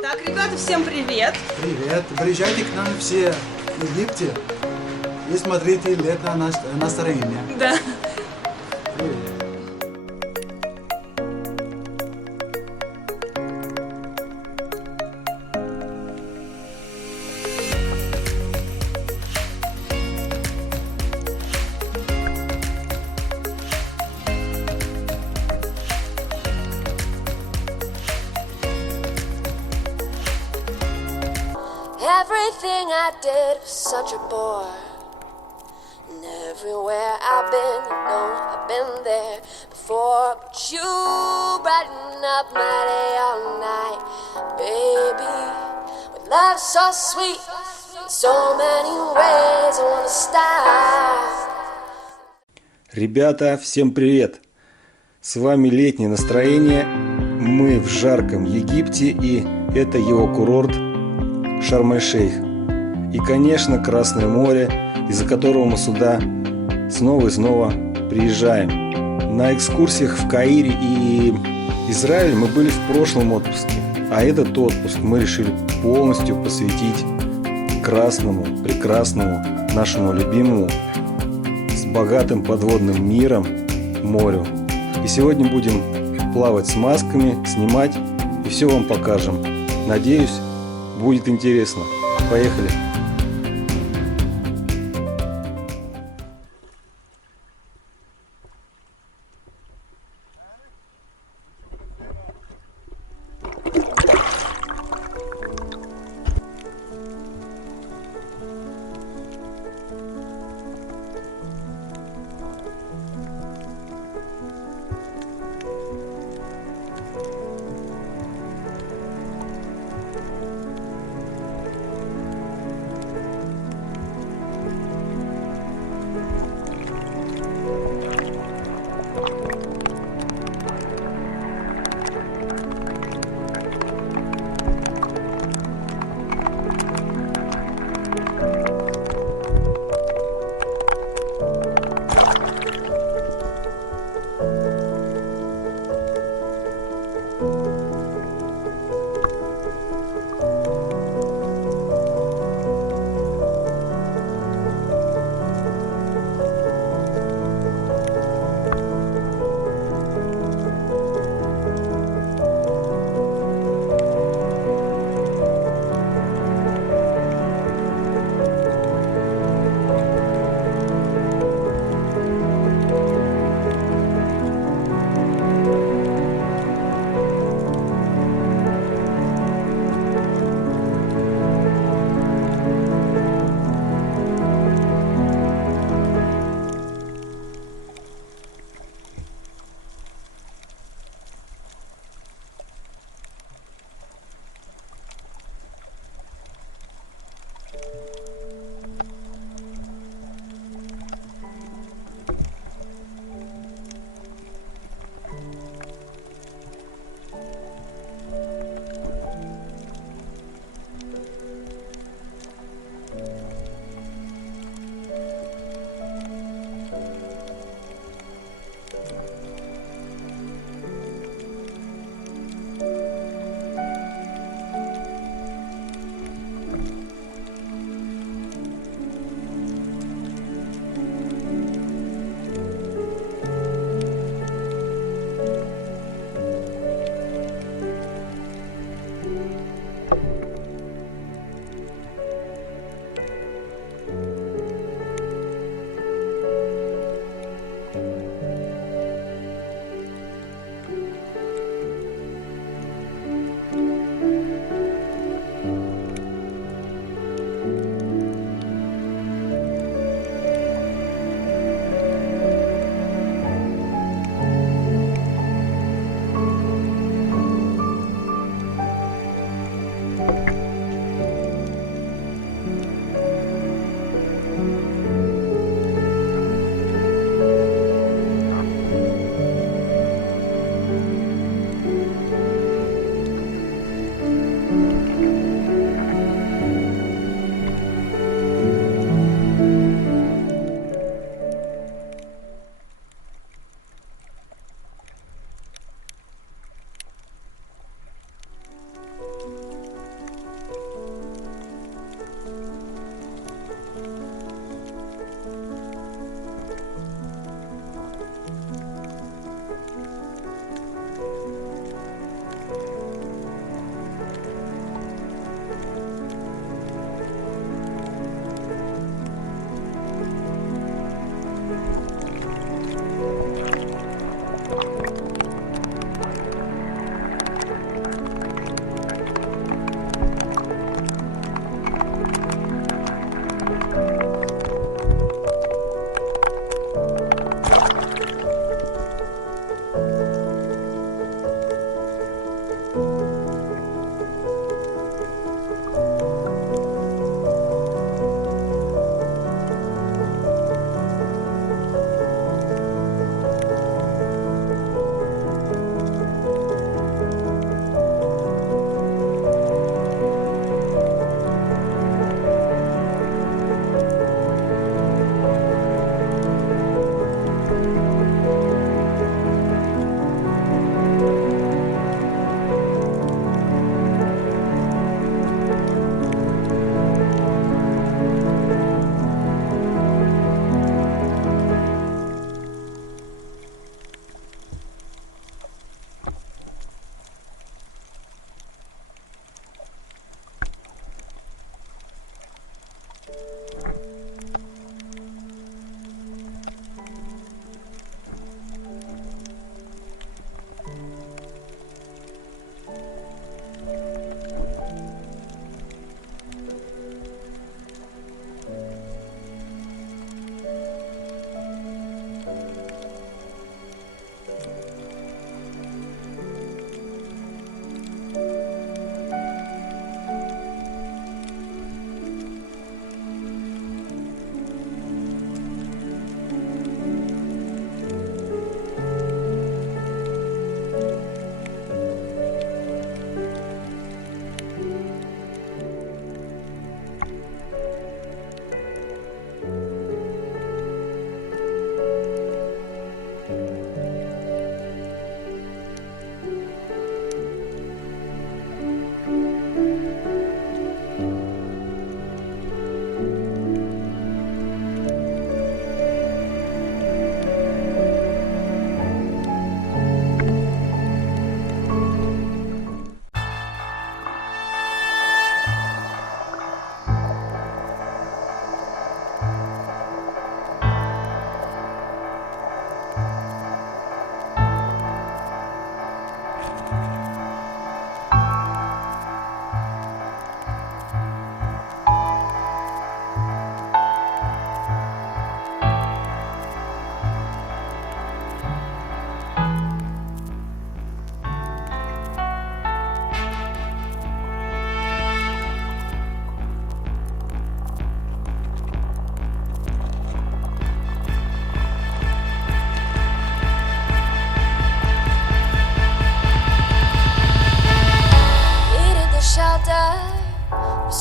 Так, ребята, всем привет! Привет! Приезжайте к нам все в Египте и смотрите «Летнее настроение». Да. Привет! Everything I did was such a bore. And everywhere I've been, you know I've been there before. But you brighten up my day all night, baby. With love so sweet, in so many ways I wanna start. Ребята, всем привет! С вами «Летнее настроение». Мы в жарком Египте, и это его курорт Шарм Эль Шейхе. И, конечно, Красное море, из-за которого мы сюда снова и снова приезжаем. На экскурсиях в Каире и Израиле мы были в прошлом отпуске. А этот отпуск мы решили полностью посвятить красному, прекрасному, нашему любимому, с богатым подводным миром, морю. И сегодня будем плавать с масками, снимать и все вам покажем. Надеюсь, будет интересно. Поехали!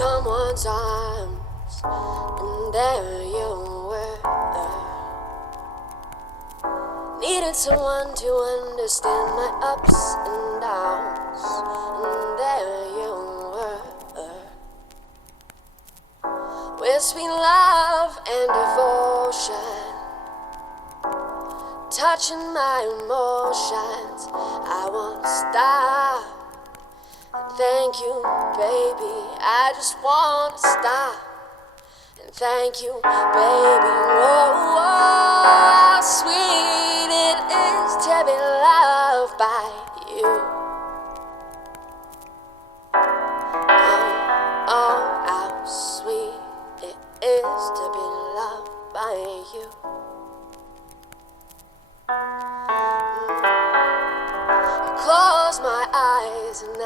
someone's arms, and there you were. Needed someone to understand my ups and downs, and there you were. With sweet love and devotion, touching my emotions, I won't stop. Thank you, baby, I just want to stop. And thank you, baby, whoa, whoa, how sweet it is to be loved by you. Oh, oh, how sweet it is to be loved by you. Close my eyes and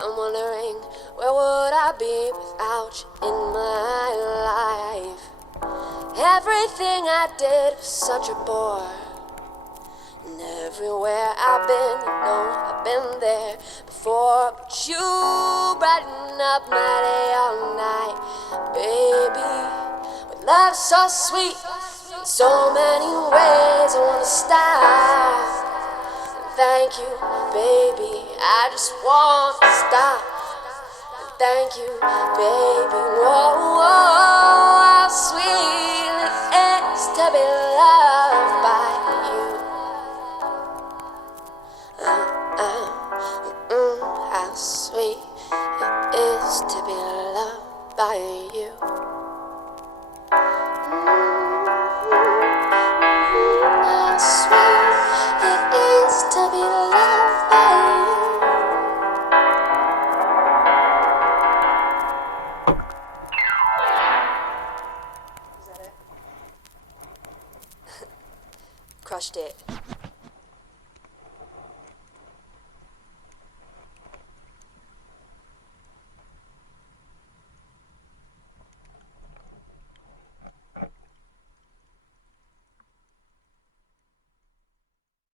I'm wondering, where would I be without you in my life? Everything I did was such a bore, and everywhere I've been, you know I've been there before. But you brighten up my day all night, baby. With love so sweet, in so many ways I wanna stop. Thank you, baby, I just want to stop. Thank you, baby, whoa, whoa, how sweet it is to be loved by you. How sweet it is to be loved by you.